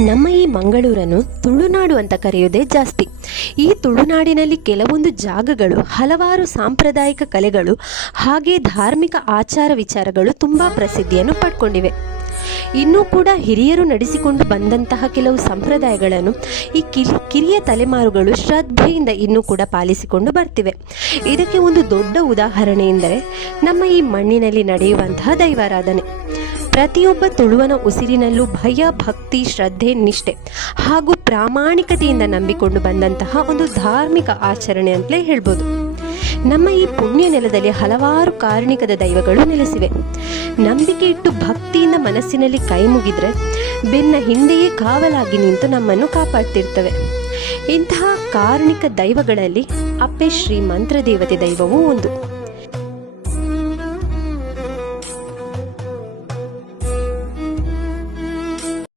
ನಮ್ಮ ಈ ಮಂಗಳೂರನ್ನು ತುಳುನಾಡು ಅಂತ ಕರೆಯೋದೇ ಜಾಸ್ತಿ. ಈ ತುಳುನಾಡಿನಲ್ಲಿ ಕೆಲವೊಂದು ಜಾಗಗಳು ಹಲವಾರು ಸಾಂಪ್ರದಾಯಿಕ ಕಲೆಗಳು ಹಾಗೆ ಧಾರ್ಮಿಕ ಆಚಾರ ವಿಚಾರಗಳು ತುಂಬ ಪ್ರಸಿದ್ಧಿಯನ್ನು ಪಡ್ಕೊಂಡಿವೆ. ಇನ್ನೂ ಕೂಡ ಹಿರಿಯರು ನಡೆಸಿಕೊಂಡು ಬಂದಂತಹ ಕೆಲವು ಸಂಪ್ರದಾಯಗಳನ್ನು ಈ ಕಿರಿಯ ತಲೆಮಾರುಗಳು ಶ್ರದ್ಧೆಯಿಂದ ಇನ್ನೂ ಕೂಡ ಪಾಲಿಸಿಕೊಂಡು ಬರ್ತಿವೆ. ಇದಕ್ಕೆ ಒಂದು ದೊಡ್ಡ ಉದಾಹರಣೆ ಎಂದರೆ ನಮ್ಮ ಈ ಮಣ್ಣಿನಲ್ಲಿ ನಡೆಯುವಂತಹ ದೈವಾರಾಧನೆ. ಪ್ರತಿಯೊಬ್ಬ ತುಳುವನ ಉಸಿರಿನಲ್ಲೂ ಭಯ, ಭಕ್ತಿ, ಶ್ರದ್ಧೆ, ನಿಷ್ಠೆ ಹಾಗೂ ಪ್ರಾಮಾಣಿಕತೆಯಿಂದ ನಂಬಿಕೊಂಡು ಬಂದಂತಹ ಒಂದು ಧಾರ್ಮಿಕ ಆಚರಣೆ ಅಂತಲೇ ಹೇಳ್ಬೋದು. ನಮ್ಮ ಈ ಪುಣ್ಯ ನೆಲದಲ್ಲಿ ಹಲವಾರು ಕಾರಣಿಕದ ದೈವಗಳು ನೆಲೆಸಿವೆ. ನಂಬಿಕೆ ಇಟ್ಟು ಭಕ್ತಿಯಿಂದ ಮನಸ್ಸಿನಲ್ಲಿ ಕೈ ಮುಗಿದ್ರೆ ಬೆನ್ನ ಹಿಂದೆಯೇ ಕಾವಲಾಗಿ ನಿಂತು ನಮ್ಮನ್ನು ಕಾಪಾಡ್ತಿರ್ತವೆ. ಇಂತಹ ಕಾರಣಿಕ ದೈವಗಳಲ್ಲಿ ಅಪ್ಪೆ ಶ್ರೀ ಮಂತ್ರ ದೇವತೆ ದೈವವೂ ಒಂದು.